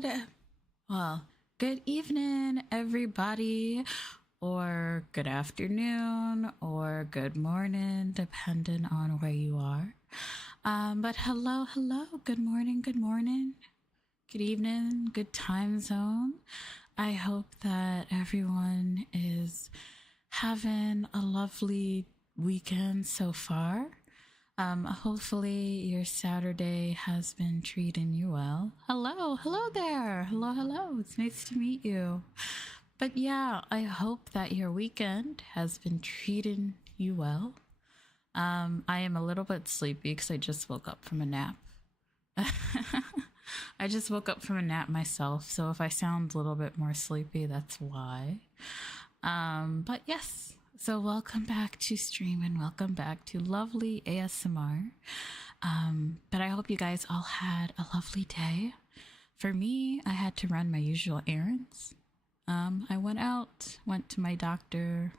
good. Well, good evening, everybody, or good afternoon, or good morning, depending on where you are. But hello, good morning, good evening, good time zone. I hope that everyone is having a lovely weekend so far. Hopefully your Saturday has been treating you well. Hello there. Hello. It's nice to meet you. But yeah, I hope that your weekend has been treating you well. I am a little bit sleepy because I just woke up from a nap. I just woke up from a nap myself, so if I sound a little bit more sleepy, that's why. But yes. So welcome back to stream and welcome back to lovely ASMR. But I hope you guys all had a lovely day. For me, I had to run my usual errands. I went out, went to my doctor,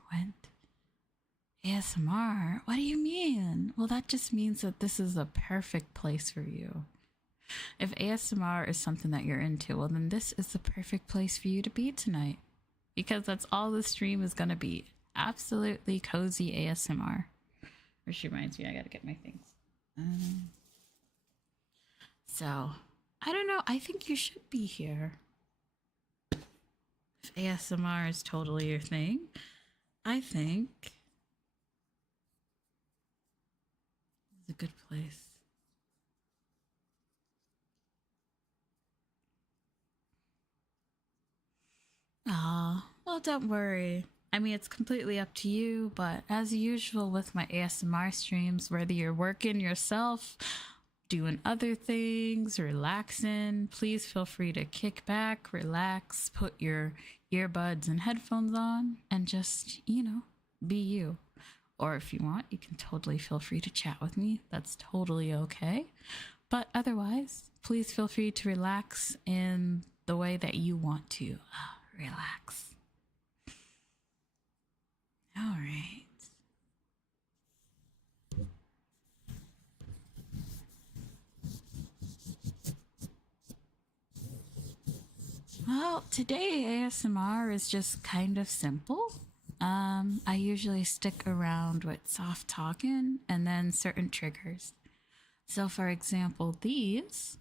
ASMR? What do you mean? Well, that just means that this is a perfect place for you. If ASMR is something that you're into, well, then this is the perfect place for you to be tonight. Because that's all the stream is going to be. Absolutely cozy ASMR. Or she reminds me, I gotta get my things. So, I don't know. I think you should be here. If ASMR is totally your thing, I think it's a good place. Ah, well, don't worry. I mean, it's completely up to you, but as usual with my ASMR streams, whether you're working yourself, doing other things, relaxing, please feel free to kick back, relax, put your earbuds and headphones on, and just, be you. Or if you want, you can totally feel free to chat with me. That's totally okay. But otherwise, please feel free to relax in the way that you want to. Relax. All right. Well, today ASMR is just kind of simple. I usually stick around with soft talking and then certain triggers. So for example, these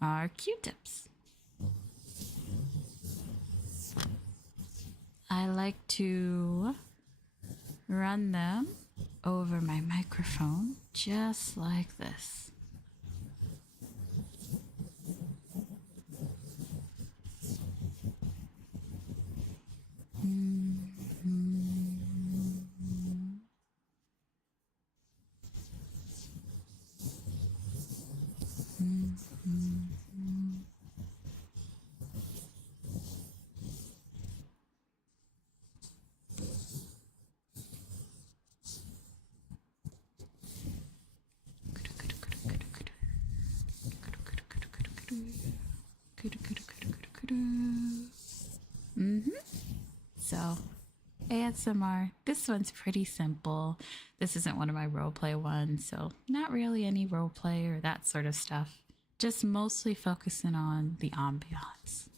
are Q-tips. I like to run them over my microphone just like this. So, ASMR, this one's pretty simple. This isn't one of my roleplay ones, so not really any roleplay or that sort of stuff. Just mostly focusing on the ambiance.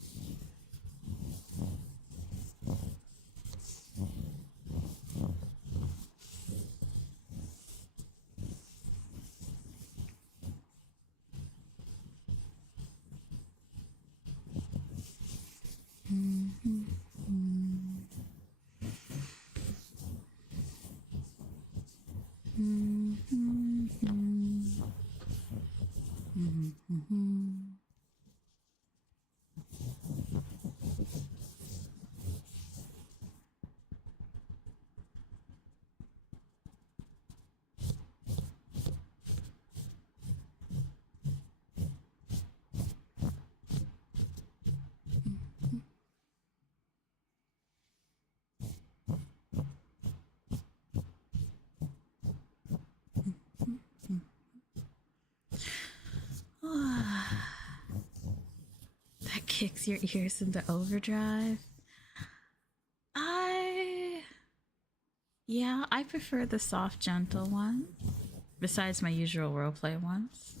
That kicks your ears into overdrive. I prefer the soft, gentle one, besides my usual roleplay ones.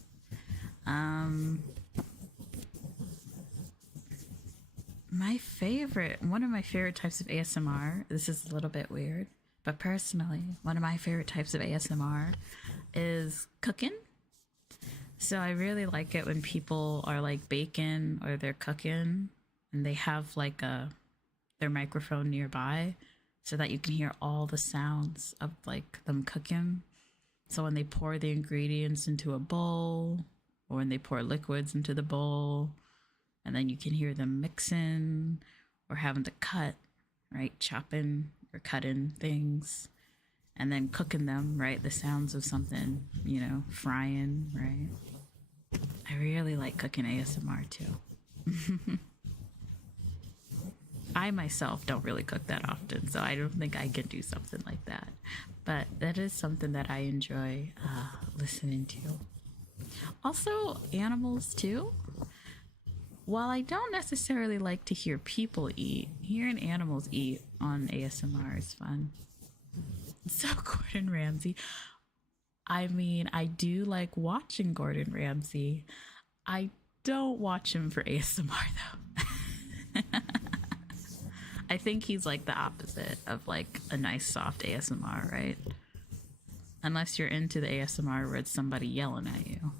One of my favorite types of ASMR, this is a little bit weird, but personally, one of my favorite types of ASMR is cooking. So I really like it when people are like baking or they're cooking and they have like their microphone nearby so that you can hear all the sounds of like them cooking. So when they pour the ingredients into a bowl or when they pour liquids into the bowl, and then you can hear them mixing or having to cut, right? Chopping or cutting things and then cooking them, right? The sounds of something, frying, right? I really like cooking ASMR too. I myself don't really cook that often, so I don't think I can do something like that. But that is something that I enjoy listening to. Also, animals too. While I don't necessarily like to hear people eat, hearing animals eat on ASMR is fun. So Gordon Ramsay. I mean, I do like watching Gordon Ramsay. I don't watch him for ASMR though. I think he's like the opposite of like a nice soft ASMR, right? Unless you're into the ASMR where it's somebody yelling at you.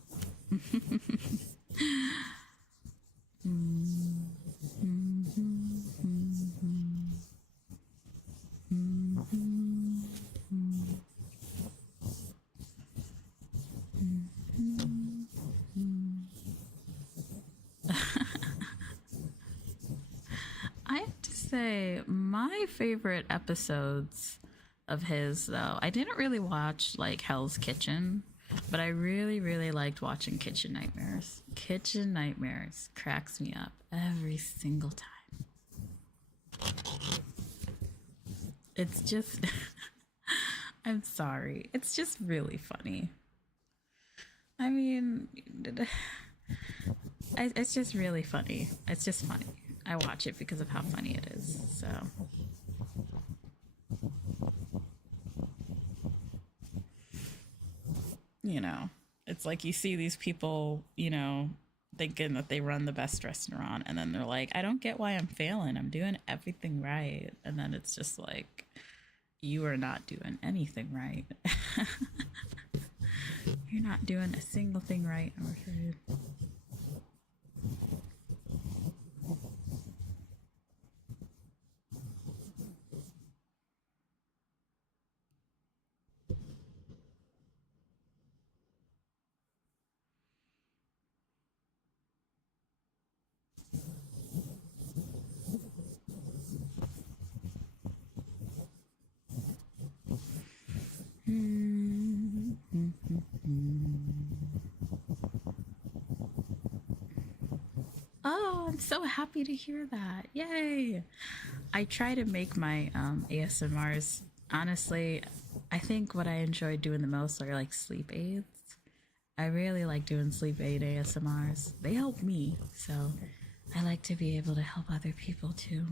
I have to say, my favorite episodes of his, though, I didn't really watch like Hell's Kitchen, but I really, really liked watching Kitchen Nightmares. Kitchen Nightmares cracks me up every single time. It's just, I'm sorry, it's just really funny. I mean, it's just really funny. It's just funny. I watch it because of how funny it is. So, it's like you see these people, thinking that they run the best restaurant, and then they're like, I don't get why I'm failing. I'm doing everything right. And then it's just like, you are not doing anything right. You're not doing a single thing right, I'm afraid. Oh, I'm so happy to hear that. Yay. I try to make my ASMRs. Honestly, I think what I enjoy doing the most are like sleep aids. I really like doing sleep aid ASMRs. They help me, so I like to be able to help other people too.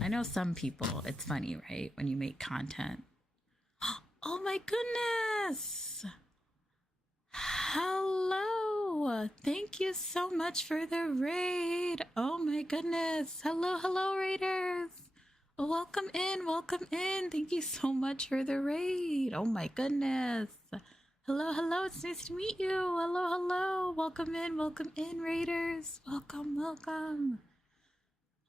I know some people, it's funny, right? When you make content. Oh my goodness! Hello! Thank you so much for the raid. Oh my goodness. Hello, hello, raiders. Welcome in, welcome in. Thank you so much for the raid. Oh my goodness. Hello, hello. It's nice to meet you. Hello, hello. Welcome in, raiders. Welcome, welcome.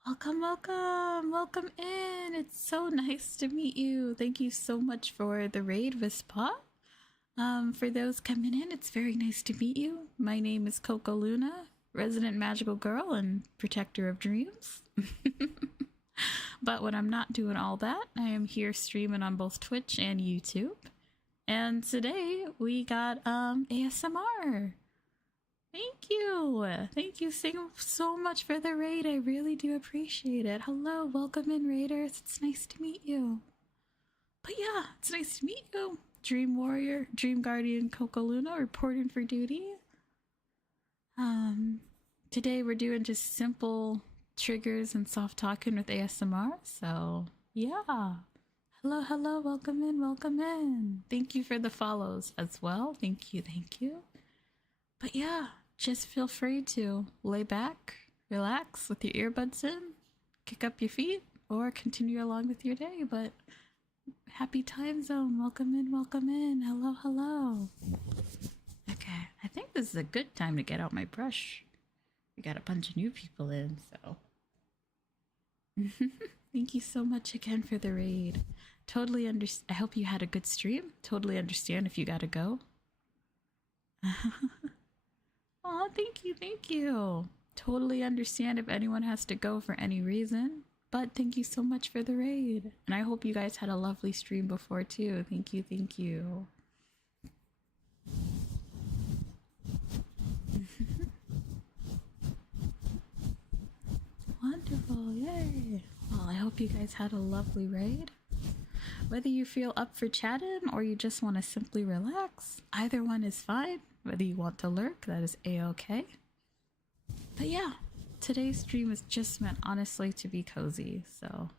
Welcome, welcome. Welcome in. It's so nice to meet you. Thank you so much for the raid, Vispa. For those coming in, it's very nice to meet you. My name is KokoLuna, resident magical girl and protector of dreams. But when I'm not doing all that, I am here streaming on both Twitch and YouTube. And today we got ASMR. Thank you. Thank you so much for the raid. I really do appreciate it. Hello, welcome in, raiders. It's nice to meet you. But yeah, it's nice to meet you. Dream Warrior, Dream Guardian KokoLuna reporting for duty. Today we're doing just simple triggers and soft talking with ASMR. So yeah. Hello, hello, welcome in, welcome in. Thank you for the follows as well. Thank you, thank you. But yeah, just feel free to lay back, relax with your earbuds in, kick up your feet, or continue along with your day. But happy time zone. Welcome in, welcome in. Hello, hello. Okay, I think this is a good time to get out my brush. We got a bunch of new people in, so. Thank you so much again for the raid. Totally understand. I hope you had a good stream. Totally understand if you gotta go. Oh, thank you, thank you. Totally understand if anyone has to go for any reason. But thank you so much for the raid. And I hope you guys had a lovely stream before too. Thank you, thank you. Wonderful, yay. Well, I hope you guys had a lovely raid. Whether you feel up for chatting or you just want to simply relax, either one is fine. Whether you want to lurk, that is a-okay. But yeah, today's stream is just meant honestly to be cozy, so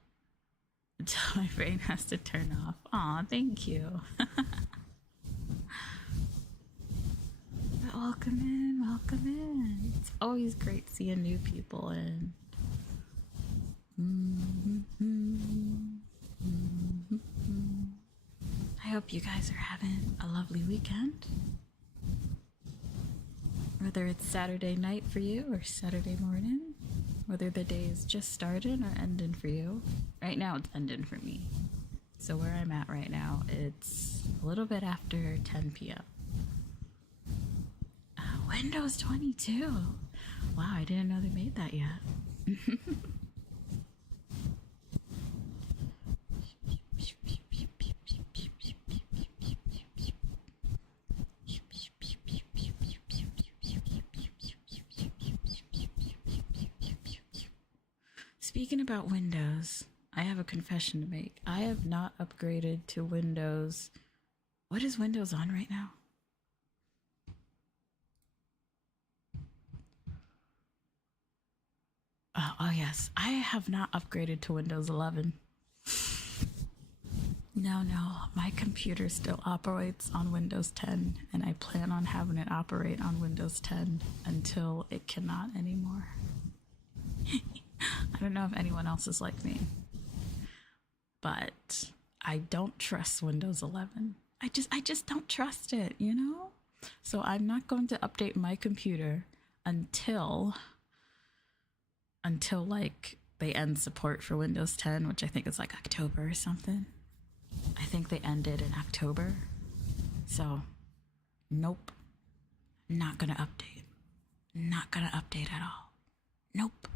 until my brain has to turn off. Aw, thank you. But welcome in, welcome in. It's always great seeing new people in. I hope you guys are having a lovely weekend. Whether it's Saturday night for you or Saturday morning, whether the day is just starting or ending for you. Right now it's ending for me. So where I'm at right now, it's a little bit after 10 p.m. Windows 22. Wow, I didn't know they made that yet. Speaking about Windows, I have a confession to make. I have not upgraded to Windows. What is Windows on right now? Oh yes, I have not upgraded to Windows 11. No, my computer still operates on Windows 10, and I plan on having it operate on Windows 10 until it cannot anymore. I don't know if anyone else is like me, but I don't trust Windows 11. I just don't trust it, you know? So I'm not going to update my computer until like they end support for Windows 10, which I think is like October or something. I think they ended in October. So nope, not gonna update. Not gonna update at all. Nope.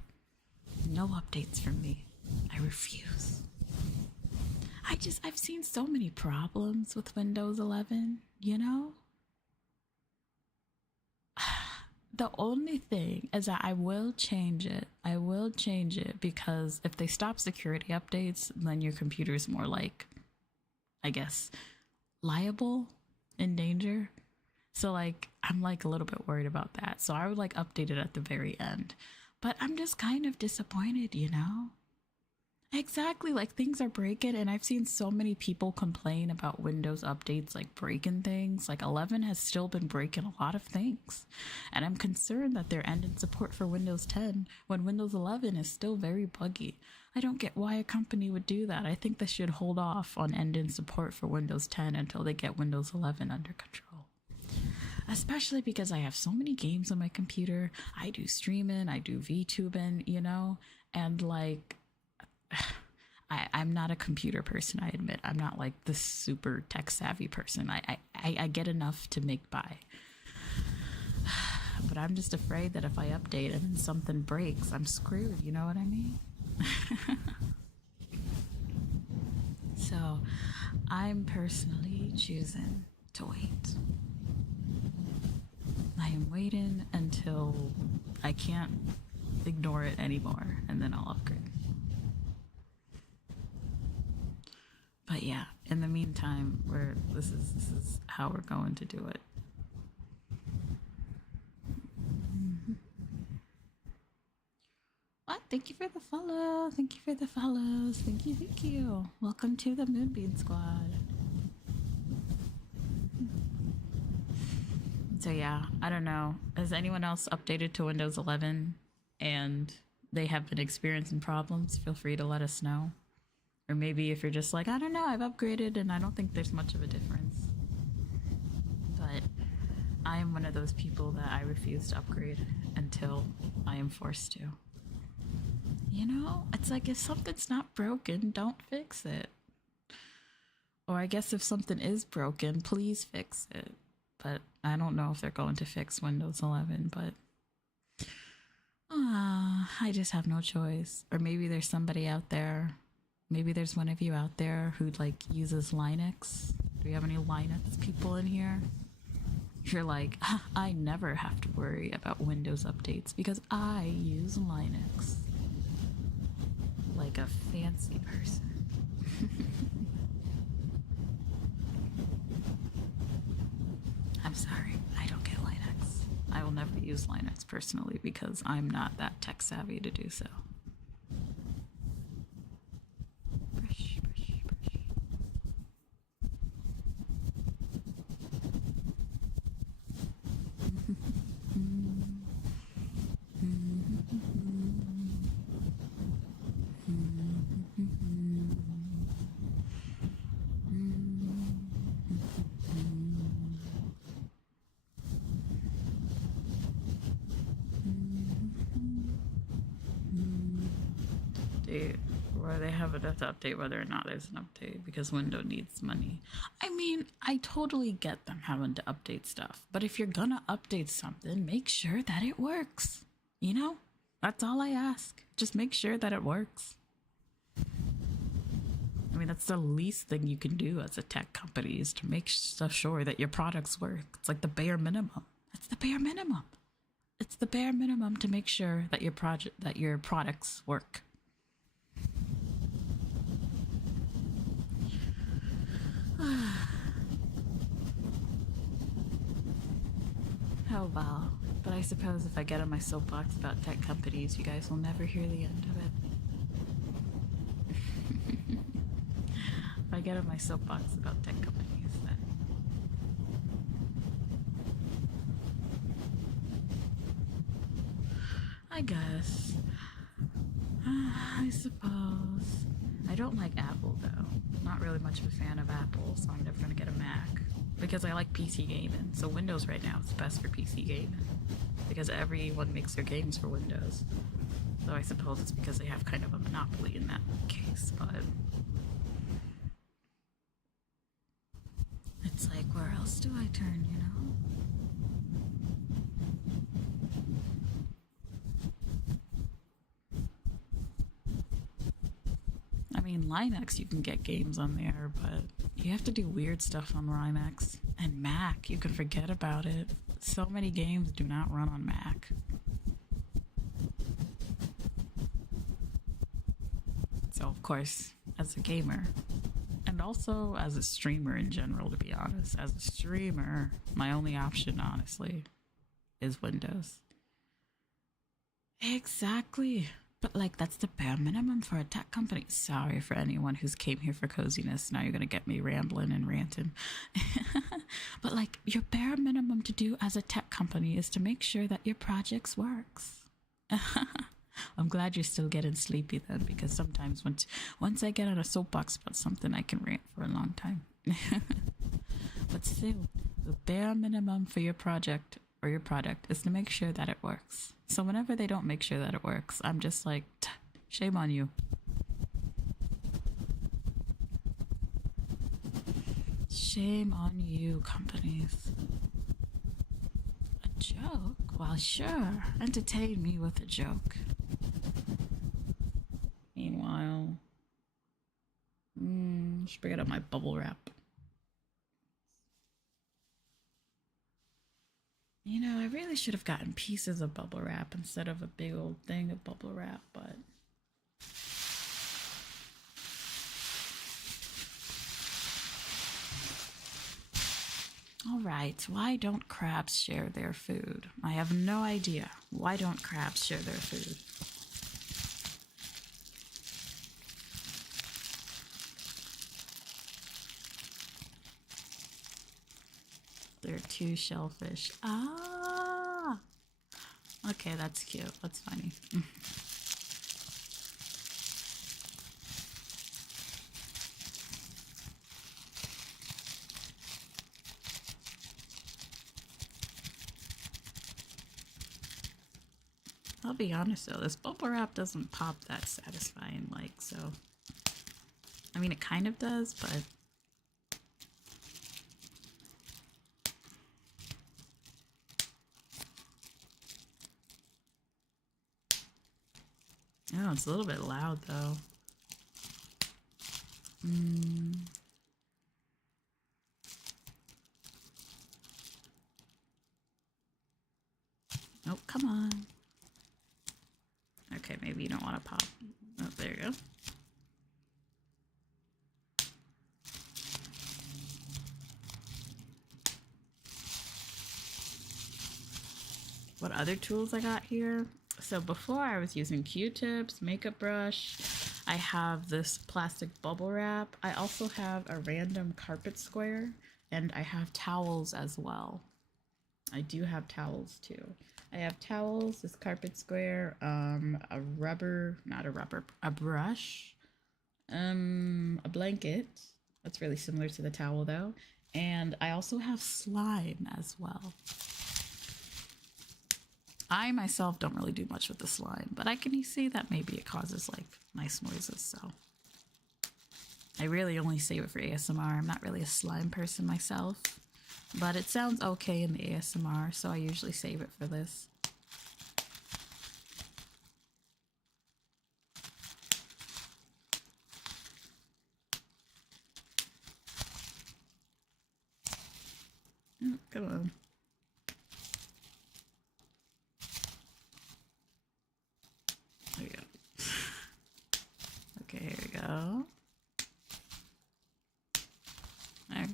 No updates from me. I refuse. I've seen so many problems with Windows 11, you know? The only thing is that I will change it. I will change it because if they stop security updates, then your computer is more like, I guess, liable, in danger. So like, I'm like a little bit worried about that. So I would like update it at the very end. But I'm just kind of disappointed, you know? Exactly, like things are breaking, and I've seen so many people complain about Windows updates like breaking things. Like 11 has still been breaking a lot of things. And I'm concerned that they're ending support for Windows 10 when Windows 11 is still very buggy. I don't get why a company would do that. I think they should hold off on ending support for Windows 10 until they get Windows 11 under control. Especially because I have so many games on my computer. I do streaming, I do VTubing, you know? And like, I'm not a computer person, I admit. I'm not like the super tech savvy person. I get enough to make by. But I'm just afraid that if I update and something breaks, I'm screwed, you know what I mean? So I'm personally choosing to wait. I am waiting until I can't ignore it anymore, and then I'll upgrade. But yeah, in the meantime, this is how we're going to do it. What? Thank you for the follow. Thank you for the follows. Thank you, thank you. Welcome to the Moonbeam Squad. It's So yeah, I don't know. Has anyone else updated to Windows 11 and they have been experiencing problems? Feel free to let us know. Or maybe if you're just like, I don't know, I've upgraded and I don't think there's much of a difference. But I am one of those people that I refuse to upgrade until I am forced to. You know, it's like if something's not broken, don't fix it. Or I guess if something is broken, please fix it. But I don't know if they're going to fix Windows 11, but I just have no choice. Or maybe there's somebody out there, maybe there's one of you out there who like uses Linux. Do we have any Linux people in here? You're like, I never have to worry about Windows updates because I use Linux. Like a fancy person. I'm sorry, I don't get Linux. I will never use Linux personally because I'm not that tech savvy to do so. Brush, brush, brush. Where they have enough to update whether or not there's an update because Windows needs money. I mean, I totally get them having to update stuff, but if you're gonna update something, make sure that it works. You know, that's all I ask. Just make sure that it works. I mean, that's the least thing you can do as a tech company is to make sure that your products work. It's like the bare minimum. That's the bare minimum. It's the bare minimum to make sure that your products work. Oh well, but I suppose if I get on my soapbox about tech companies, you guys will never hear the end of it. If I get on my soapbox about tech companies, then I guess. I suppose. I don't like Apple though. Not really much of a fan of Apple, so I'm never gonna get a Mac. Because I like PC gaming, so Windows right now is best for PC gaming. Because everyone makes their games for Windows. So I suppose it's because they have kind of a monopoly in that case, but it's like, where else do I turn, you know? I mean, Linux, you can get games on there, but you have to do weird stuff on Linux. And Mac, you can forget about it. So many games do not run on Mac. So, of course, as a gamer, and also as a streamer in general, to be honest, as a streamer, my only option, honestly, is Windows. Exactly. But like that's the bare minimum for a tech company. Sorry for anyone who's came here for coziness. Now you're gonna get me rambling and ranting. But like your bare minimum to do as a tech company is to make sure that your projects works. I'm glad you're still getting sleepy then, because sometimes once I get on a soapbox about something, I can rant for a long time. But still, the bare minimum for your project or your product is to make sure that it works. So whenever they don't make sure that it works, I'm just like, shame on you. Shame on you, companies. A joke? Well, sure. Entertain me with a joke. Meanwhile, should bring it up my bubble wrap. You know, I really should have gotten pieces of bubble wrap instead of a big old thing of bubble wrap, but all right, why don't crabs share their food? I have no idea. Why don't crabs share their food? There are 2 shellfish. Ah! Okay, that's cute. That's funny. I'll be honest though, this bubble wrap doesn't pop that satisfying, like, so. I mean, it kind of does, but. Oh, it's a little bit loud though. Oh, come on. Okay, maybe you don't want to pop. Oh, there you go. What other tools I got here? So before I was using Q-tips, makeup brush. I have this plastic bubble wrap. I also have a random carpet square, and I have towels as well. I do have towels too. I have towels, this carpet square, a brush, a blanket. That's really similar to the towel though. And I also have slime as well. I myself don't really do much with the slime, but I can see that maybe it causes like nice noises, so. I really only save it for ASMR. I'm not really a slime person myself, but it sounds okay in the ASMR, so I usually save it for this. Oh, come on. There we go. Okay, here we go. There we go.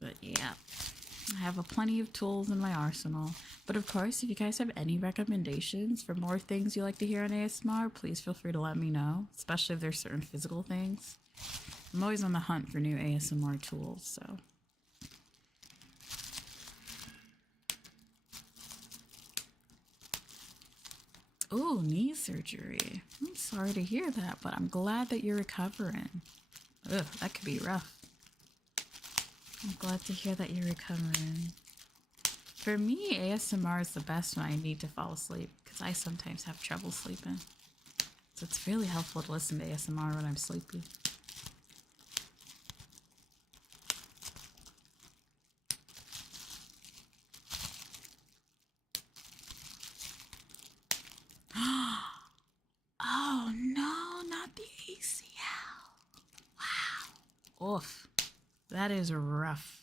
But yeah, I have plenty of tools in my arsenal. But of course, if you guys have any recommendations for more things you like to hear on ASMR, please feel free to let me know, especially if there's certain physical things. I'm always on the hunt for new ASMR tools, so. Oh, knee surgery. I'm sorry to hear that, but I'm glad that you're recovering. Ugh, that could be rough. I'm glad to hear that you're recovering. For me, ASMR is the best when I need to fall asleep, because I sometimes have trouble sleeping. So it's really helpful to listen to ASMR when I'm sleepy. Oh no, not the ACL. Wow. Oof. That is rough.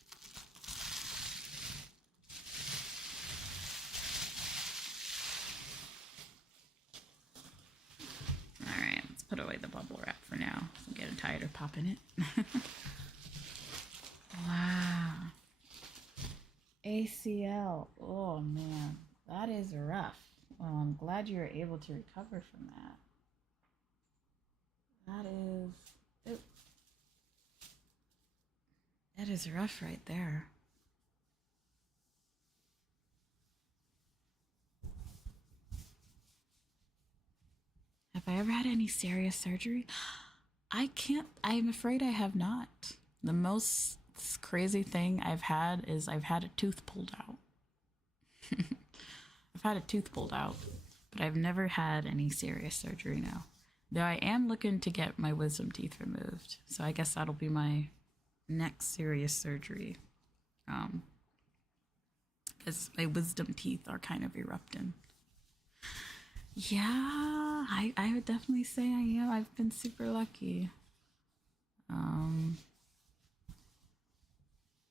Alright, let's put away the bubble wrap for now. I'm getting tired of popping it. Wow. ACL. Oh man, that is rough. Well, I'm glad you were able to recover from that. That is rough right there. Have I ever had any serious surgery? I'm afraid I have not. The most crazy thing I've had is I've had a tooth pulled out. I've had a tooth pulled out, but I've never had any serious surgery now. Though I am looking to get my wisdom teeth removed, so I guess that'll be my next serious surgery. Because my wisdom teeth are kind of erupting. Yeah, I would definitely say I am. I've been super lucky. When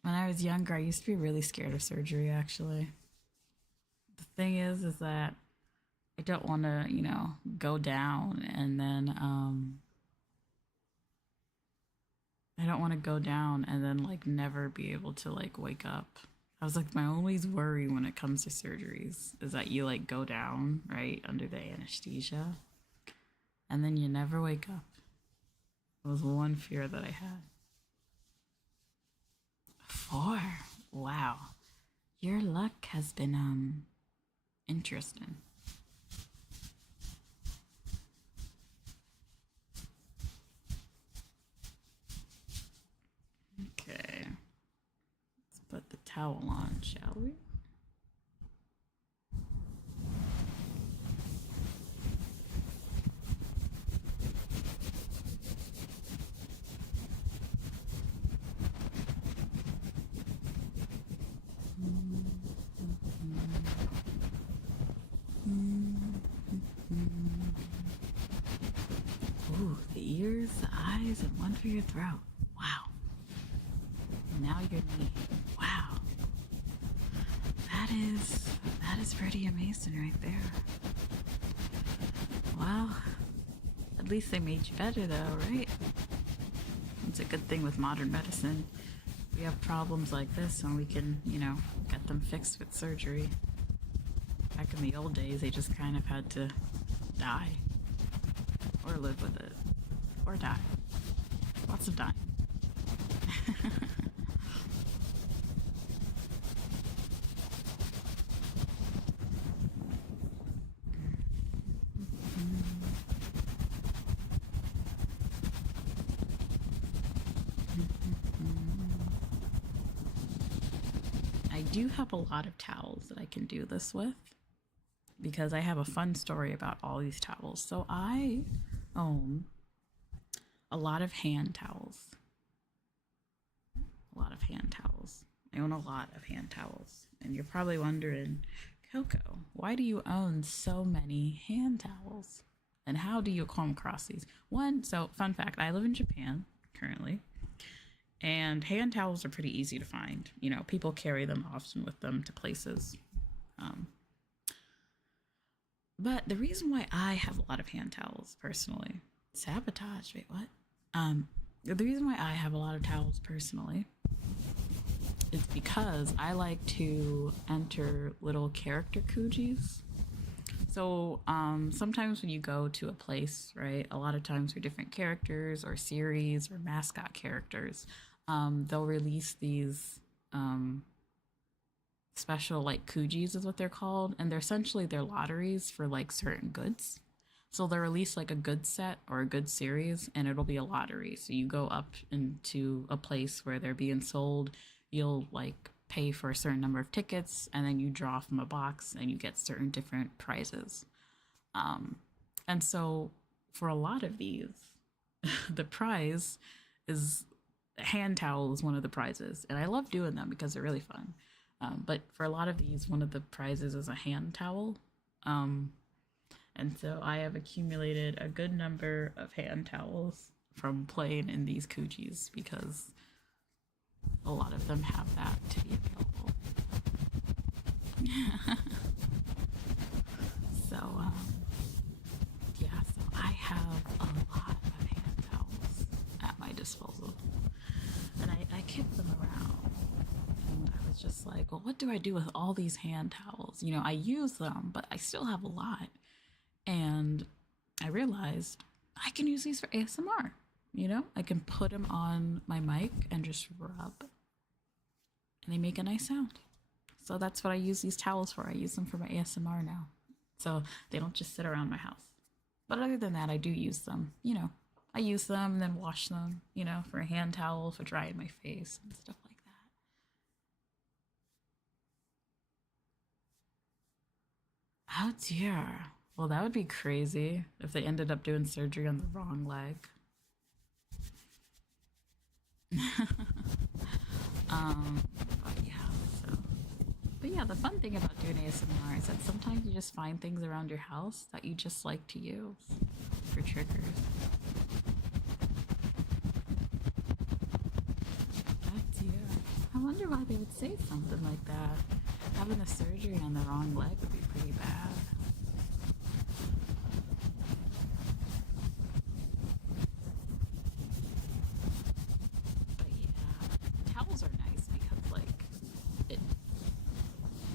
I was younger, I used to be really scared of surgery, actually. The thing is that I don't want to, go down and then, I don't want to go down and then, like, never be able to, like, wake up. I was like, my only worry when it comes to surgeries is that you like go down right under the anesthesia and then you never wake up. It was one fear that I had. 4. Wow. Your luck has been interesting. Okay. Let's put the towel on, shall we? Ooh, the ears, the eyes, and one for your throat. Wow. And now your knee. Wow. That is pretty amazing right there. Well, at least they made you better though, right? It's a good thing with modern medicine. We have problems like this and we can, get them fixed with surgery. Back in the old days, they just kind of had to die. Or live with it. Or die. Lots of dying. I do have a lot of towels that I can do this with because I have a fun story about all these towels. So I own a lot of hand towels. I own a lot of hand towels. And you're probably wondering, Coco, why do you own so many hand towels? And how do you come across these? So fun fact, I live in Japan currently. And hand towels are pretty easy to find. People carry them often with them to places. But the reason why I have a lot of hand towels personally, sabotage, wait, what? The reason why I have a lot of towels personally is because I like to enter little character koojies. So sometimes when you go to a place, right, a lot of times for different characters or series or mascot characters, they'll release these special like koojies is what they're called, and they're lotteries for like certain goods. So they'll release like a good set or a good series and it'll be a lottery. So you go up into a place where they're being sold, you'll like pay for a certain number of tickets and then you draw from a box and you get certain different prizes. And so for a lot of these, the prize is hand towel is one of the prizes. And I love doing them because they're really fun. But for a lot of these, one of the prizes is a hand towel. And so I have accumulated a good number of hand towels from playing in these koojies because a lot of them have that to be available. So I have a lot of hand towels at my disposal. And I kept them around. And I was just like, well, what do I do with all these hand towels? I use them, but I still have a lot. And I realized I can use these for ASMR. I can put them on my mic and just rub. And they make a nice sound. So that's what I use these towels for. I use them for my ASMR now. So they don't just sit around my house. But other than that, I do use them. I use them and then wash them, for a hand towel, for drying my face and stuff like that. Oh dear. Well, that would be crazy if they ended up doing surgery on the wrong leg. But yeah, the fun thing about doing ASMR is that sometimes you just find things around your house that you just like to use for triggers. Oh dear. I wonder why they would say something like that. Having a surgery on the wrong leg would be pretty bad. But yeah, towels are nice because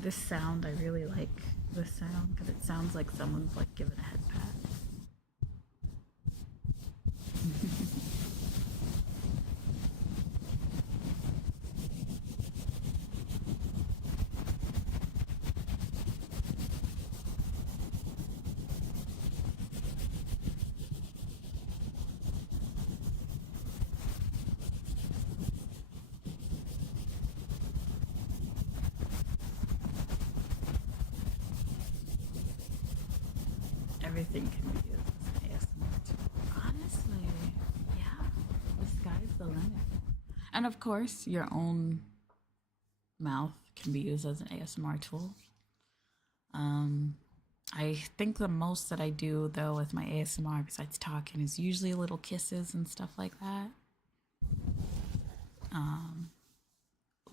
this sound, I really like this sound because it sounds like someone's like giving a head pat. Everything can be used as an ASMR tool. Honestly, yeah, the sky's the limit. And of course, your own mouth can be used as an ASMR tool. I think the most that I do though with my ASMR besides talking is usually little kisses and stuff like that.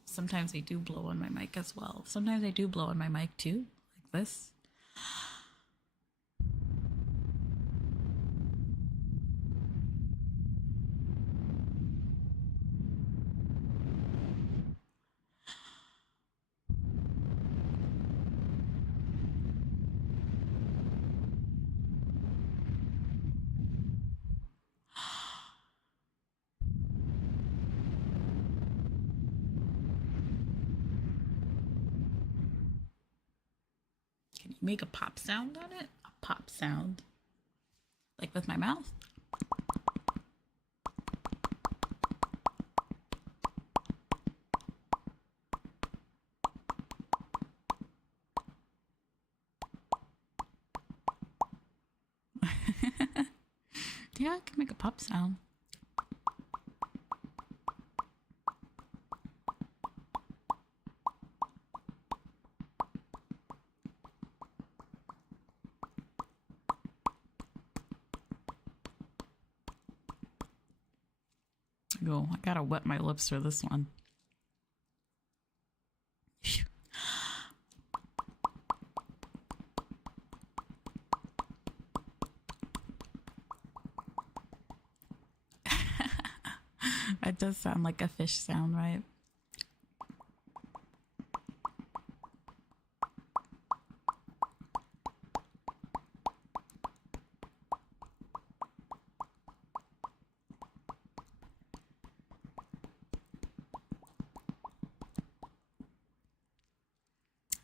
Sometimes I do blow on my mic as well. Sometimes I do blow on my mic too, like this. Can you make a pop sound on it? A pop sound. Like with my mouth? Yeah, I can make a pop sound. Go. I gotta wet my lips for this one. It does sound like a fish sound, right?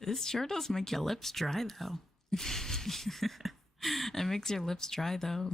This sure does make your lips dry, though. It makes your lips dry, though.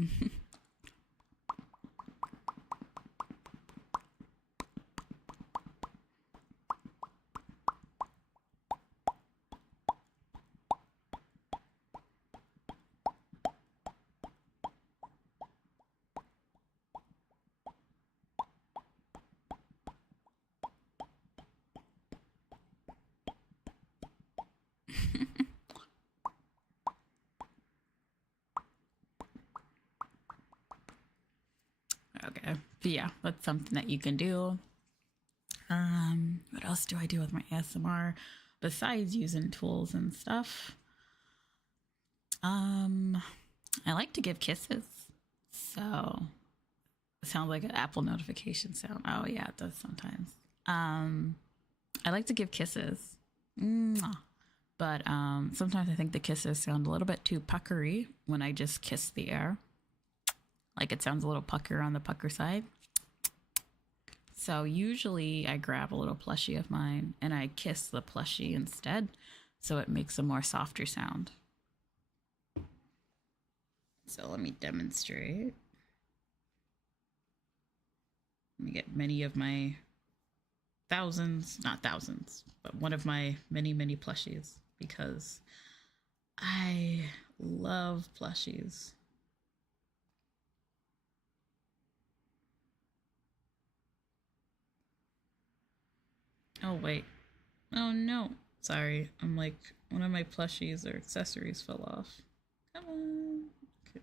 Okay, but yeah, that's something that you can do. What else do I do with my ASMR besides using tools and stuff? I like to give kisses. So it sounds like an Apple notification sound. Oh yeah, it does sometimes. I like to give kisses. Mwah. But sometimes I think the kisses sound a little bit too puckery when I just kiss the air. Like it sounds a little pucker on the pucker side. So usually I grab a little plushie of mine and I kiss the plushie instead. So it makes a more softer sound. So let me demonstrate. Let me get many of my not thousands, but one of my many plushies because I love plushies. Oh, wait. Oh, no. Sorry. I'm like, one of my plushies or accessories fell off. Come on. Okay.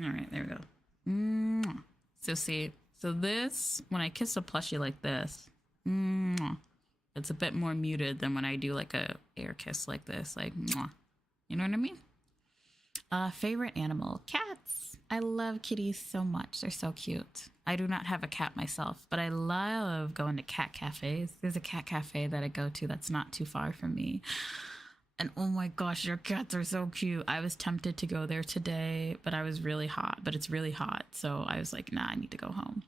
All right, there we go. So see, so this, when I kiss a plushie like this, Mwah. It's a bit more muted than when I do like a air kiss like this, like mwah. You know what I mean? Favorite animal? Cats. I love kitties so much. They're so cute. I do not have a cat myself, but I love going to cat cafes. There's a cat cafe that I go to that's not too far from me. And oh my gosh, your cats are so cute. I was tempted to go there today, but I was really hot. But it's really hot. So I was like, nah, I need to go home.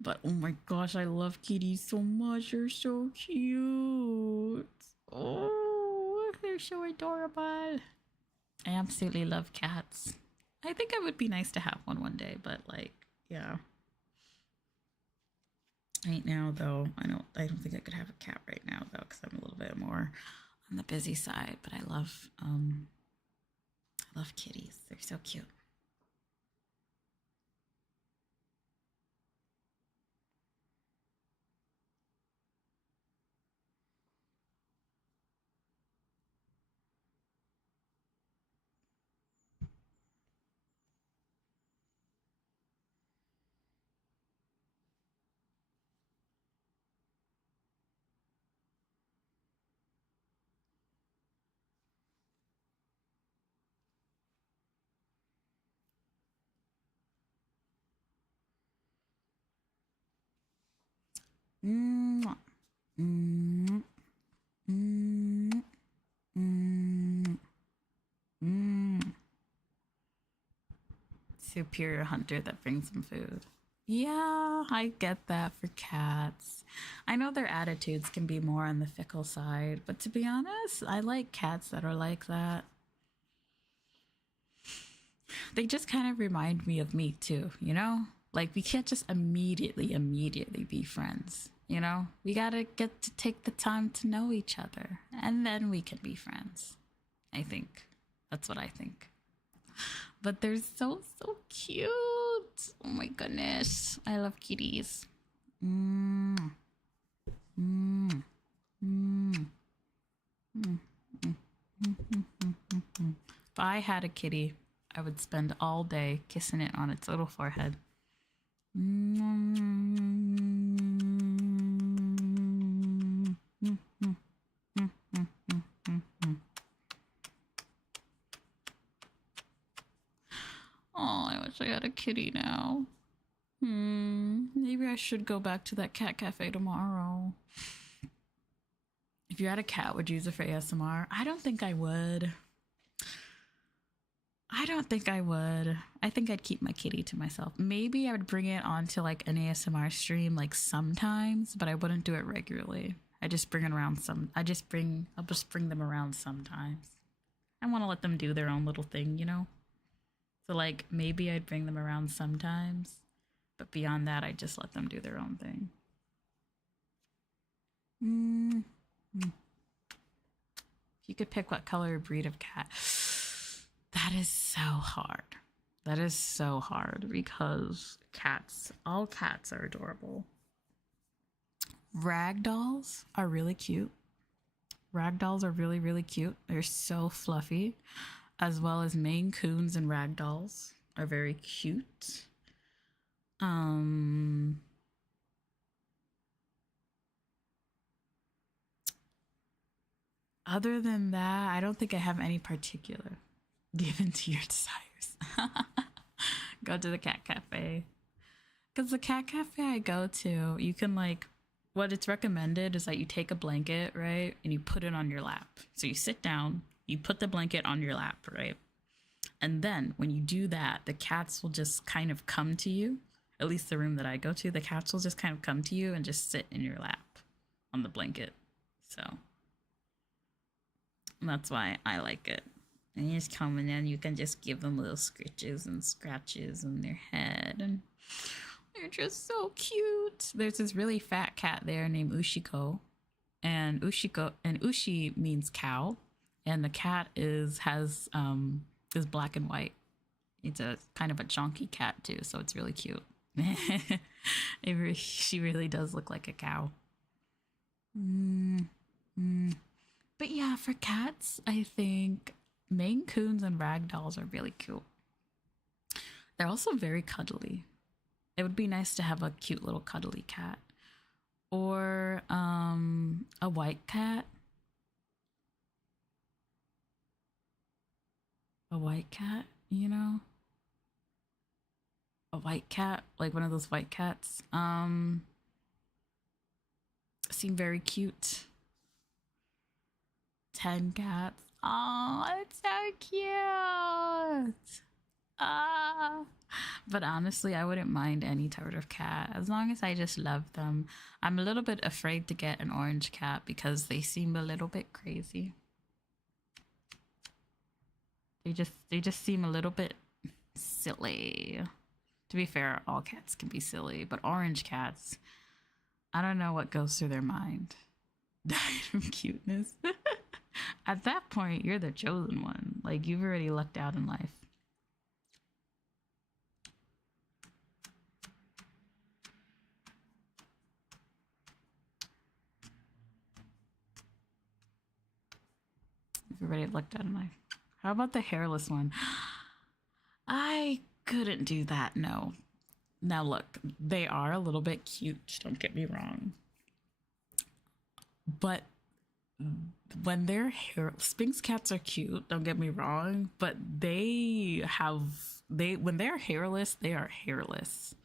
But oh my gosh, I love kitties so much. They're so cute. Oh, they're so adorable. I absolutely love cats. I think it would be nice to have one day, but like, yeah. Right now, though, I don't think I could have a cat right now, though, because I'm a little bit more on the busy side. But I love kitties. They're so cute. Mm, mm, mm, mm, mm. Superior hunter that brings them food. Yeah, I get that for cats. I know their attitudes can be more on the fickle side, but to be honest, I like cats that are like that. They just kind of remind me of me too, you know? Like we can't just immediately be friends, you know? We gotta get to take the time to know each other and then we can be friends. I think. That's what I think. But they're so cute. Oh my goodness. I love kitties. Mm. Mm. Mm. Mm. Mm. Mm. If I had a kitty, I would spend all day kissing it on its little forehead. Oh, I wish I had a kitty now. Maybe I should go back to that cat cafe tomorrow. If you had a cat, would you use it for ASMR? I don't think I would. I think I'd keep my kitty to myself. Maybe I would bring it onto like an ASMR stream like sometimes, but I wouldn't do it regularly. I just bring it around I'll just bring them around sometimes. I want to let them do their own little thing, you know? So like maybe I'd bring them around sometimes, but beyond that I just let them do their own thing. If you could pick what color or breed of cat, that is so hard. That is so hard because all cats are adorable. Ragdolls are really cute. Ragdolls are really, really cute. They're so fluffy, as well as Maine Coons and Ragdolls are very cute. Other than that, I don't think I have any particular given to your desires. Go to the cat cafe. Because the cat cafe I go to, you can like, what it's recommended is that you take a blanket, right? And you put it on your lap. So you sit down, you put the blanket on your lap, right? And then when you do that, the cats will just kind of come to you. At least the room that I go to, the cats will just kind of come to you and just sit in your lap on the blanket. So that's why I like it. And you just come and then you can just give them little scritches and scratches on their head. And they're just so cute. There's this really fat cat there named Ushiko. And Ushi means cow. And the cat is black and white. It's a kind of a chunky cat too, so it's really cute. She really does look like a cow. But yeah, for cats, I think Maine Coons and Ragdolls are really cute. They're also very cuddly. It would be nice to have a cute little cuddly cat. or a white cat. A white cat, you know? A white cat, like one of those white cats. Seem very cute. 10 cats. Oh, it's so cute. Ah. But honestly, I wouldn't mind any type of cat as long as I just love them. I'm a little bit afraid to get an orange cat because they seem a little bit crazy. They just seem a little bit silly. To be fair, all cats can be silly, but orange cats, I don't know what goes through their mind. Died from cuteness. At that point, you're the chosen one. Like, you've already lucked out in life. You've already lucked out in life. How about the hairless one? I couldn't do that, no. Now look, they are a little bit cute, don't get me wrong. But when they're Sphinx cats are cute, don't get me wrong, but when they're hairless, they are hairless.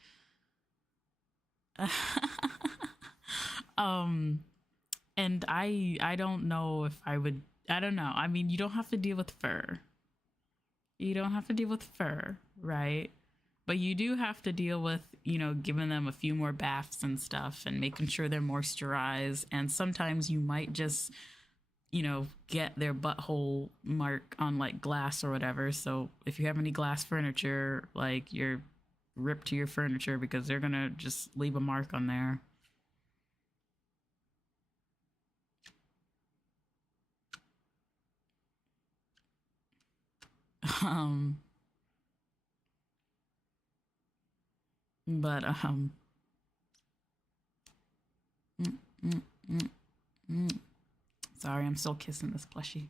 And I don't know if I don't know. I mean, you don't have to deal with fur. You don't have to deal with fur, right? But you do have to deal with, giving them a few more baths and stuff and making sure they're moisturized. And sometimes you might just, get their butthole mark on like glass or whatever. So if you have any glass furniture, like you're ripped to your furniture because they're going to just leave a mark on there. But mm, mm, mm, mm. Sorry, I'm still kissing this plushie.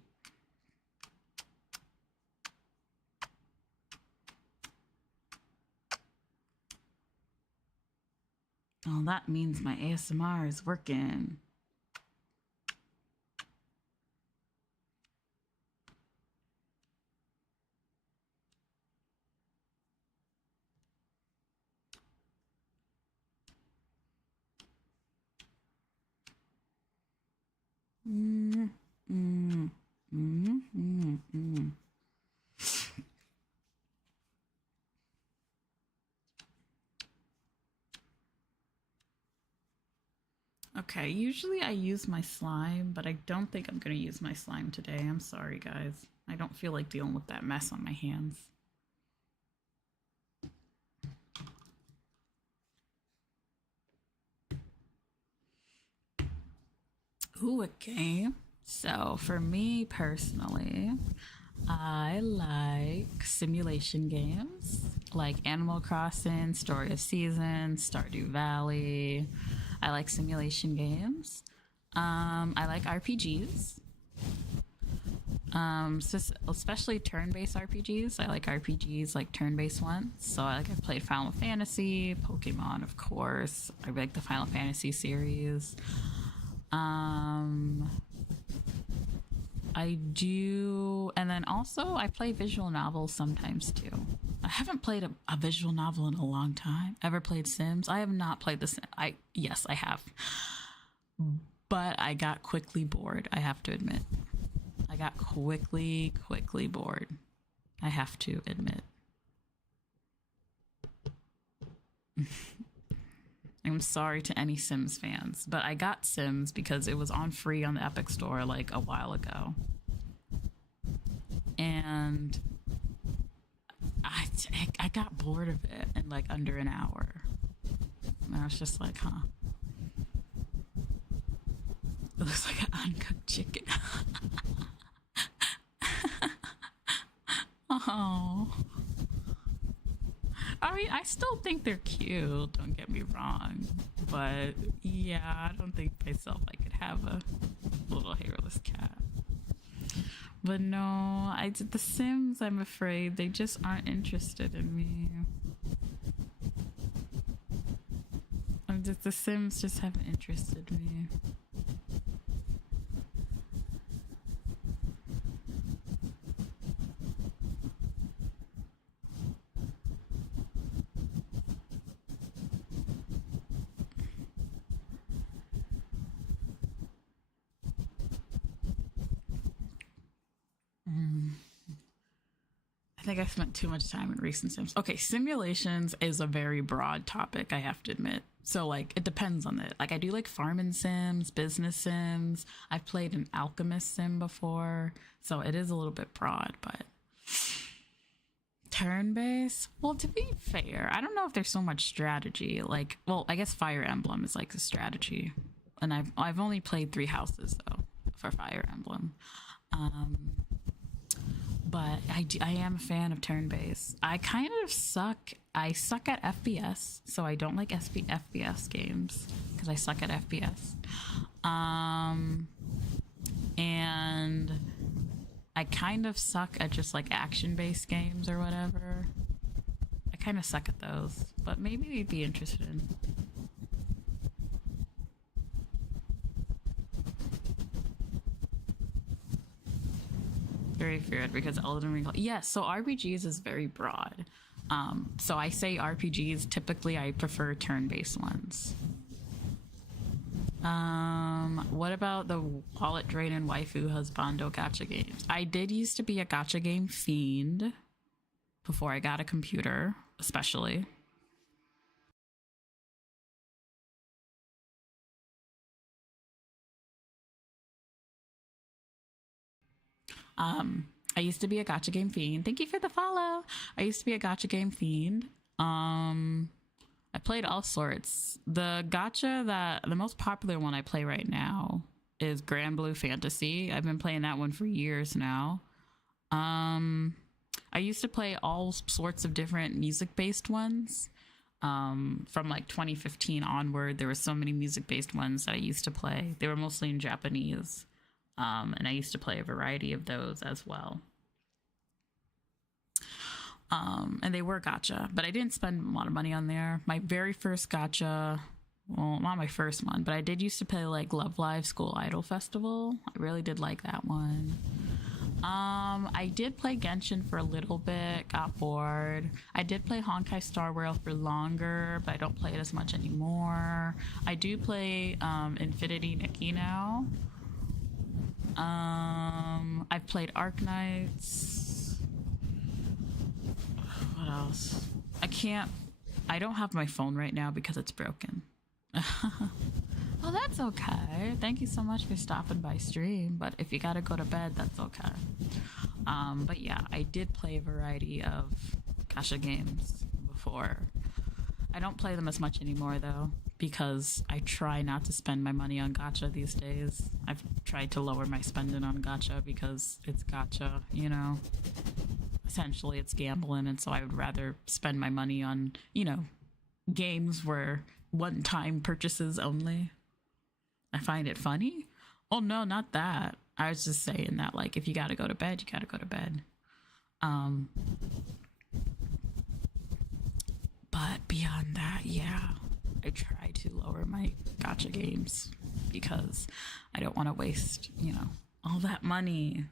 Oh, that means my ASMR is working. Mm, mm, mm, mm, mm. Okay, usually I use my slime, but I don't think I'm going to use my slime today. I'm sorry, guys. I don't feel like dealing with that mess on my hands. Ooh, a game. So, for me personally, I like simulation games like Animal Crossing, Story of Seasons, Stardew Valley. I like simulation games. I like RPGs. So especially turn-based RPGs. I like RPGs like turn-based ones. So I played Final Fantasy, Pokemon, of course. I like the Final Fantasy series. I do, and then also I play visual novels sometimes too. I haven't played a visual novel in a long time. Ever played Sims? I have not played the Sims. Yes, I have, but I got quickly bored. I have to admit, I got quickly bored. I have to admit. I'm sorry to any Sims fans, but I got Sims because it was on free on the Epic Store like a while ago. And I got bored of it in like under an hour. And I was just like, huh. It looks like an uncooked chicken. Oh. I mean, I still think they're cute, don't get me wrong. But yeah, I don't think myself I could have a little hairless cat. But no, the Sims, I'm afraid, they just aren't interested in me. the Sims just haven't interested me. I think I spent too much time in recent Sims. Okay, simulations is a very broad topic, I have to admit. So like it depends on it. Like I do like farming sims, business sims. I've played an alchemist sim before, so it is a little bit broad, but turn-based? Well, to be fair, I don't know if there's so much strategy. Like, well, I guess Fire Emblem is like a strategy. And I've only played 3 houses though for Fire Emblem. But I am a fan of turn-based. I kind of suck. I suck at FPS, so I don't like FPS games because I suck at FPS. And I kind of suck at just like action-based games or whatever. I kind of suck at those, but maybe you'd be interested in. Very feared because Elden Ring. Yes, so RPGs is very broad. So I say RPGs. Typically, I prefer turn-based ones. What about the wallet drain and waifu husbando gacha games? I did used to be a gacha game fiend before I got a computer, especially. I used to be a gacha game fiend. Thank you for the follow. I used to be a gacha game fiend. I played all sorts. The most popular one I play right now is Grand Blue Fantasy. I've been playing that one for years now. I used to play all sorts of different music-based ones. From like 2015 onward, there were so many music-based ones that I used to play. They were mostly in Japanese. And I used to play a variety of those as well. And they were gacha, but I didn't spend a lot of money on there. My very first gacha, well, not my first one, but I did used to play like Love Live School Idol Festival. I really did like that one. I did play Genshin for a little bit, got bored. I did play Honkai Star Rail for longer, but I don't play it as much anymore. I do play Infinity Nikki now. I've played Arknights. What else? I don't have my phone right now because it's broken. Well, that's okay. Thank you so much for stopping by stream, but if you gotta go to bed, that's okay. But yeah, I did play a variety of gacha games before. I don't play them as much anymore though, because I try not to spend my money on gacha these days. I've tried to lower my spending on gacha because it's gacha, you know. Essentially it's gambling, and so I would rather spend my money on, you know, games where one-time purchases only. I find it funny. Oh no, not that. I was just saying that like if you gotta go to bed, you gotta go to bed. But beyond that, yeah, I try to lower my gacha games because I don't want to waste, you know, all that money.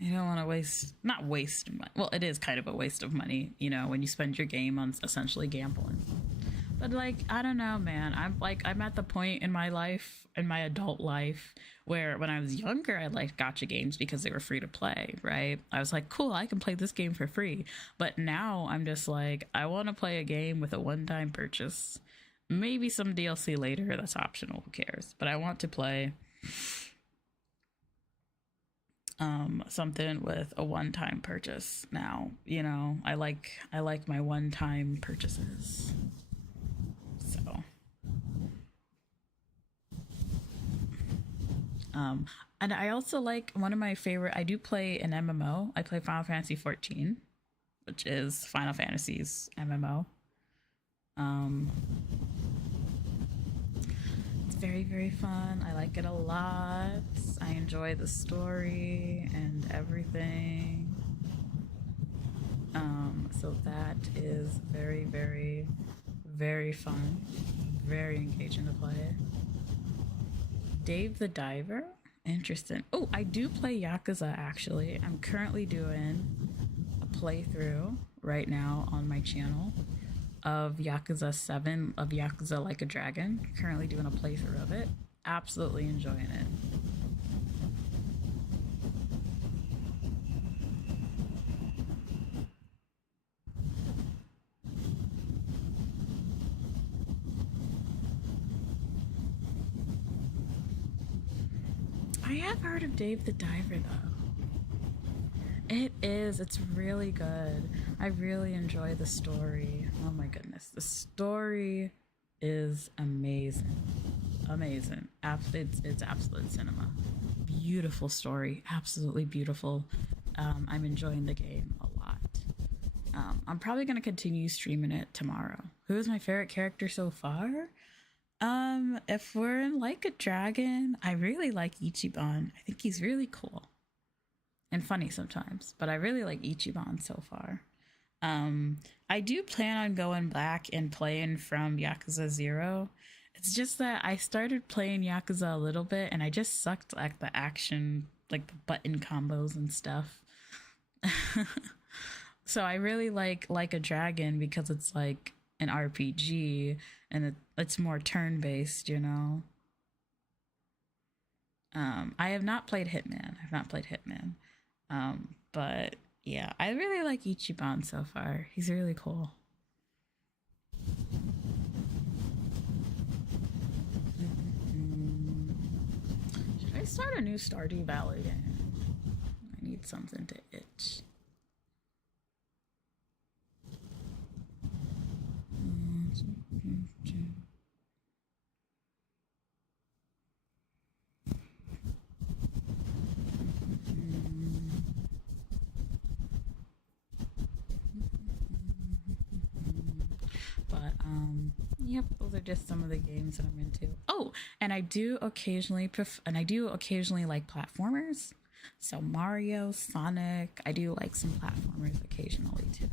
I don't want to not waste money. Well, it is kind of a waste of money, you know, when you spend your game on essentially gambling. But like, I don't know, man. I'm at the point in my life, in my adult life, where when I was younger, I liked gacha games because they were free to play, right? I was like, cool, I can play this game for free. But now I'm just like, I want to play a game with a one-time purchase. Maybe some DLC later, that's optional, who cares? But I want to play something with a one-time purchase now. You know, I like my one-time purchases. So and I also like one of my favorite, I do play an MMO. I play Final Fantasy 14, which is Final Fantasy's MMO. It's very, very fun. I like it a lot. I enjoy the story and everything. So that is very, very, Very fun. Very engaging to play. Dave the Diver? Interesting. Oh, I do play Yakuza actually. I'm currently doing a playthrough right now on my channel of Yakuza 7, of Yakuza Like a Dragon. Currently doing a playthrough of it. Absolutely enjoying it. I have heard of Dave the Diver though. It is. It's really good. I really enjoy the story. Oh my goodness. The story is amazing. Amazing. It's absolute cinema. Beautiful story. Absolutely beautiful. I'm enjoying the game a lot. I'm probably going to continue streaming it tomorrow. Who is my favorite character so far? If we're in Like a Dragon, I really like Ichiban. I think he's really cool and funny sometimes, but I really like Ichiban so far. I do plan on going back and playing from Yakuza 0. It's just that I started playing Yakuza a little bit and I just sucked like the action, like the button combos and stuff. So I really like a Dragon because it's like an RPG and it's more turn based, you know. I have not played Hitman. I've not played Hitman. But yeah, I really like Ichiban so far. He's really cool. Should I start a new Stardew Valley game? I need something to itch. But yep, those are just some of the games that I'm into. Oh, and I do occasionally like platformers. So Mario, Sonic, I do like some platformers occasionally too.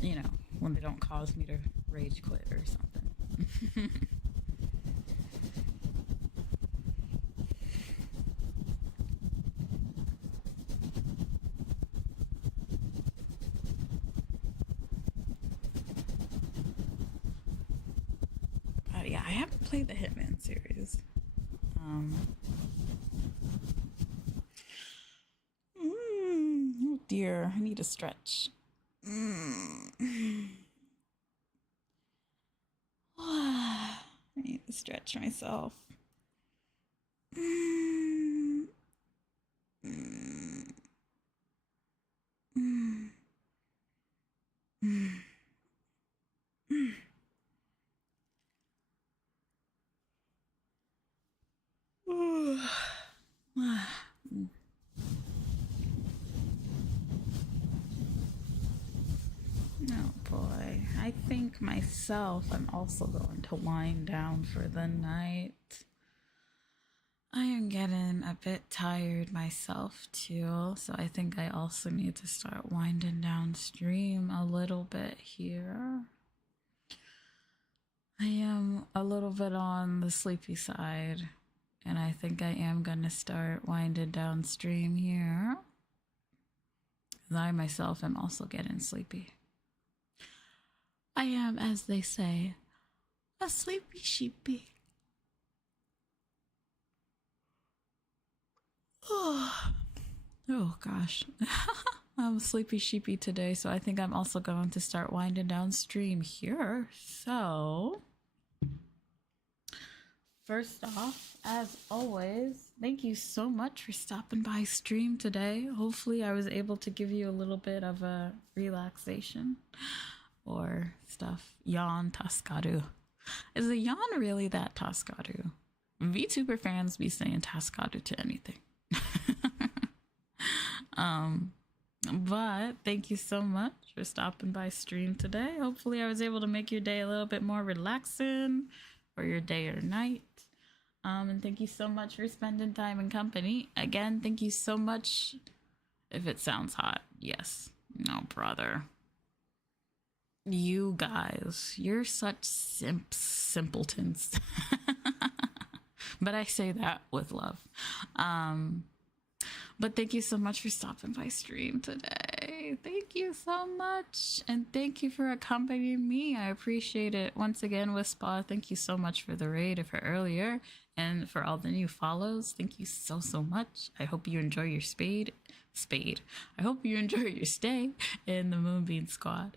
You know, when they don't cause me to rage quit or something. But yeah, I haven't played the Hitman series. Oh dear, I need a stretch. I need to stretch myself. Oh boy, I think myself I'm also going to wind down for the night. I am getting a bit tired myself too, so I think I also need to start winding down stream a little bit here. I am a little bit on the sleepy side, and I think I am gonna start winding down stream here. I myself am also getting sleepy. I am, as they say, a sleepy sheepy. Oh gosh. I'm sleepy sheepy today, so I think I'm also going to start winding down stream here. So, first off, as always, thank you so much for stopping by stream today. Hopefully I was able to give you a little bit of a relaxation or stuff. Yawn Taskaru. Is a yawn really that Taskaru? VTuber fans be saying Taskaru to anything. But thank you so much for stopping by stream today. Hopefully I was able to make your day a little bit more relaxing, or your day or night. And thank you so much for spending time in company. Again, thank you so much. If it sounds hot, yes. No, brother. You guys, you're such simpletons. But I say that with love. Um, but thank you so much for stopping by stream today. Thank you so much. And thank you for accompanying me. I appreciate it. Once again, Wispa, thank you so much for the raid for earlier and for all the new follows. Thank you so, so much. I hope you enjoy your spade. I hope you enjoy your stay in the Moonbeam Squad.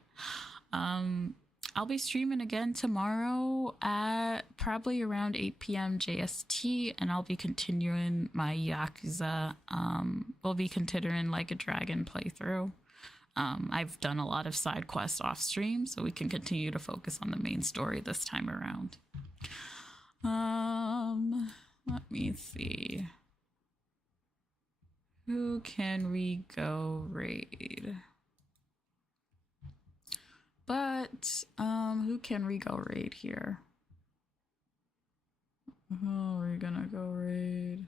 I'll be streaming again tomorrow at probably around 8 p.m. JST, and I'll be continuing my Yakuza. We'll be continuing like a dragon playthrough. I've done a lot of side quests off stream, so we can continue to focus on the main story this time around. Let me see. Who can we go raid? But, who can we go raid here? Oh, we're gonna go raid.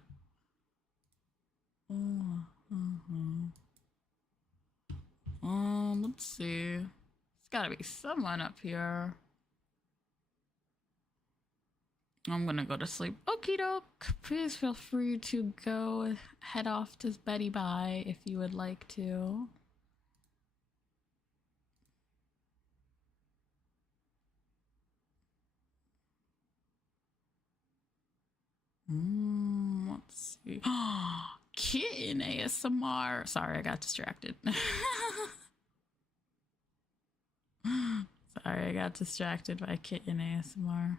Let's see. There's gotta be someone up here. I'm gonna go to sleep. Okie doke. Please feel free to go head off to Betty Bye if you would like to. Let's see. Kitten ASMR. Sorry, I got distracted. Sorry, I got distracted by Kitten ASMR.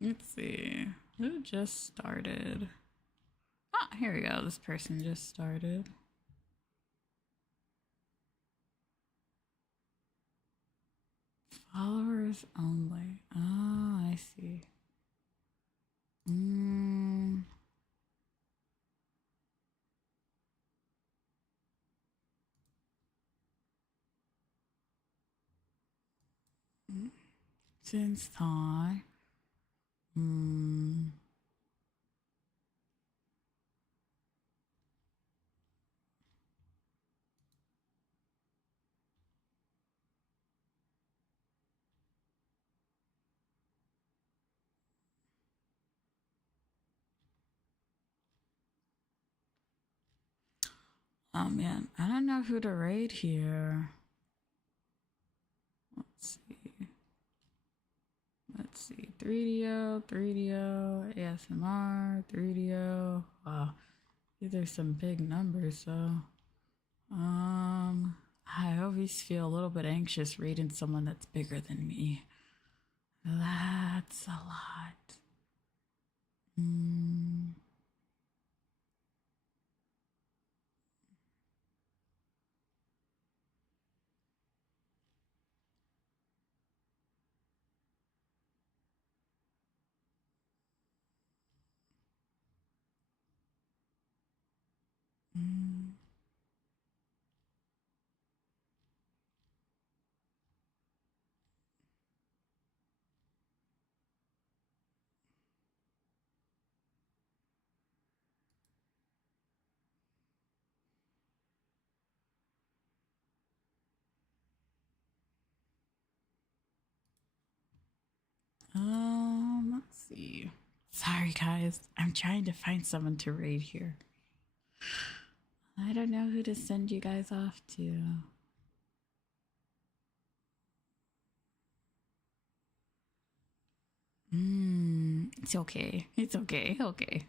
Let's see. Who just started? Ah, here we go. This person just started. Followers only. Ah, I see. Since time. Oh man, I don't know who to raid here. Let's see. 3DO, ASMR, 3DO. Wow, these are some big numbers, so. I always feel a little bit anxious raiding someone that's bigger than me. That's a lot. Let's see. Sorry, guys. I'm trying to find someone to raid here. I don't know who to send you guys off to. It's okay. It's okay. Okay.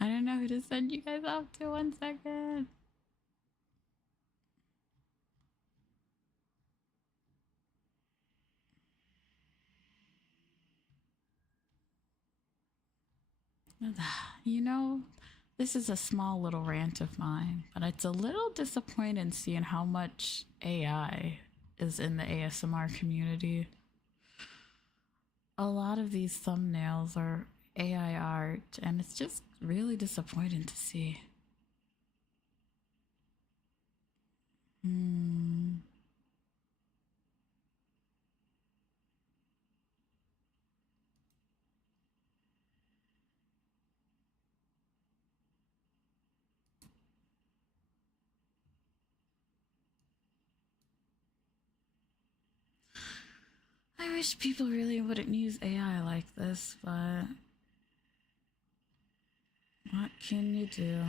I don't know who to send you guys off to. 1 second. You know, this is a small little rant of mine, but it's a little disappointing seeing how much AI is in the ASMR community. A lot of these thumbnails are AI art, and it's just really disappointing to see. I wish people really wouldn't use AI like this, but what can you do?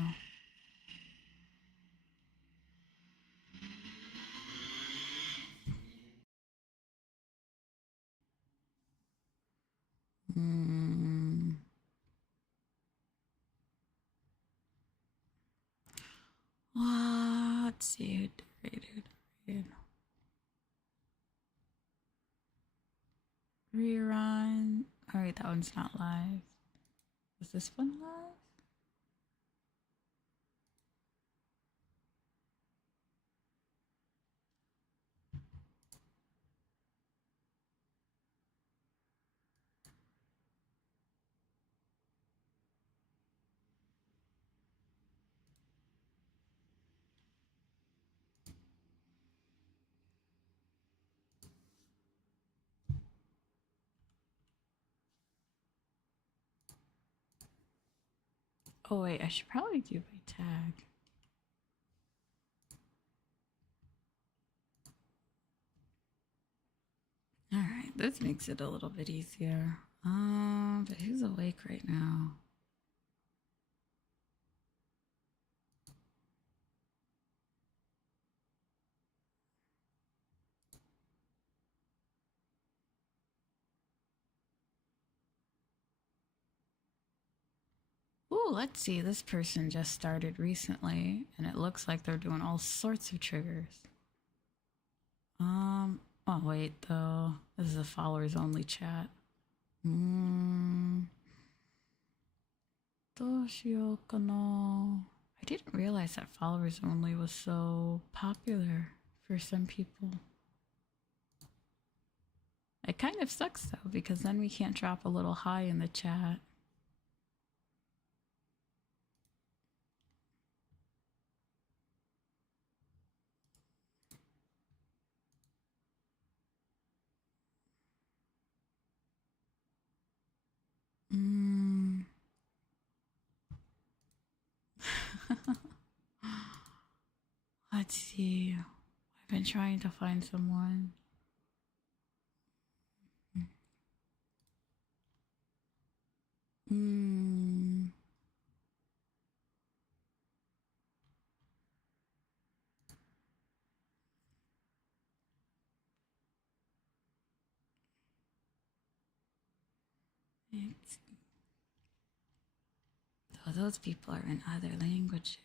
Let's see. Rerun. Alright, that one's not live. Is this one live? Oh wait, I should probably do my tag. Alright, this makes it a little bit easier. But who's awake right now? Ooh, let's see. This person just started recently, and it looks like they're doing all sorts of triggers. Oh wait, though. This is a followers only chat. どうしようかな. I didn't realize that followers only was so popular for some people. It kind of sucks though, because then we can't drop a little hi in the chat. Let's see. I've been trying to find someone. Oh, those people are in other languages.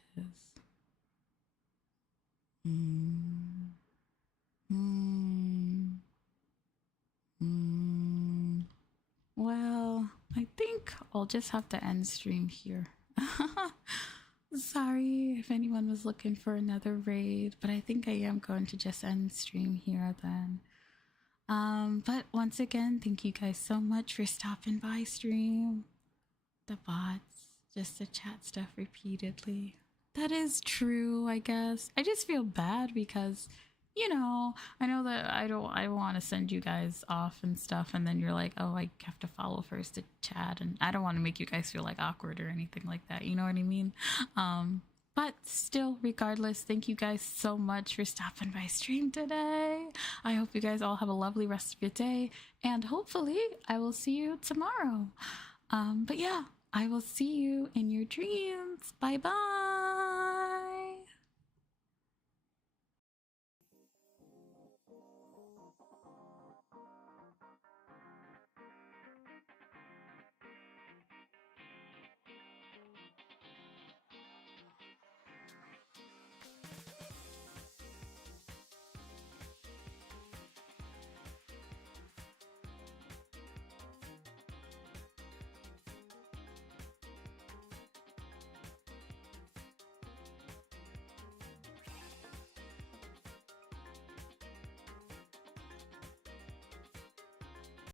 Well, I think I'll just have to end stream here. Sorry if anyone was looking for another raid, but I think I am going to just end stream here then. But once again, thank you guys so much for stopping by stream. The bots, just to chat stuff repeatedly. That is true, I guess. I just feel bad because, you know, I know that I want to send you guys off and stuff, and then you're like, oh, I have to follow first to chat, and I don't want to make you guys feel like awkward or anything like that, you know what I mean? But still, regardless, thank you guys so much for stopping by stream today. I hope you guys all have a lovely rest of your day, and hopefully I will see you tomorrow. But yeah, I will see you in your dreams. Bye bye.